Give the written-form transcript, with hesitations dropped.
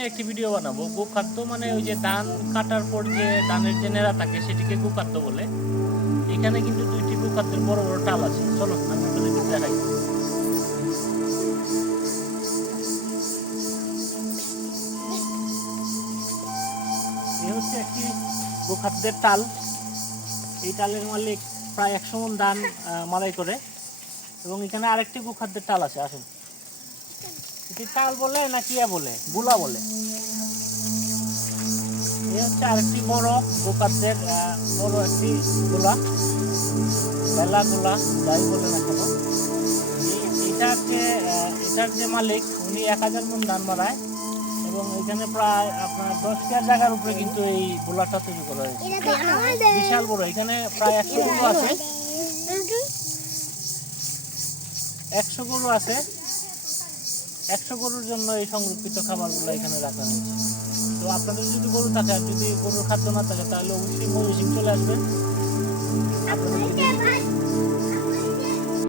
নিয়ে একটি ভিডিও বানাবো। গোখাদ্য মানে ওই যে ধান কাটার পর যে ধানের যে নেড়া থাকে সেটিকে গোখাদ্য বলে। এখানে কিন্তু দুইটি গোখাদ্যের বড় বড় টাল আছে। চলো আমি আপনাদেরকে দেখাই। এই হচ্ছে একটি গোখাদ্যের টাল। এই টালের মালিক প্রায় 100 মণ ধান মাড়াই করে। এবং এখানে আরেকটি গোখাদ্যের টাল আছে, আসুন। এটি টাল বলে না কিয়া বলে, বুলা বলে। এই হচ্ছে আরেকটি বড় গোখাদ্যের বড় একটি গোলা, বেলা গোলা যাই বলে না কেন। এটার যে মালিক উনি 1000 মণ ধান মাড়ায়। এবং এখানে প্রায় আপনার 10 কেয়ার জায়গার উপরে কিন্তু এই গোলাটা তৈরি করা হয়েছে। বিশাল বড়, এখানে প্রায় 100 গরু আছে। 100 গরু আছে। 100 গরুর জন্য এই সংরক্ষিত খাবারগুলো এখানে রাখা হয়েছে। তো আপনাদের যদি গরু থাকে আর যদি গরুর খাদ্য না থাকে তাহলে অবশ্যই ময়মনসিংহ চলে আসবেন। আপনাদের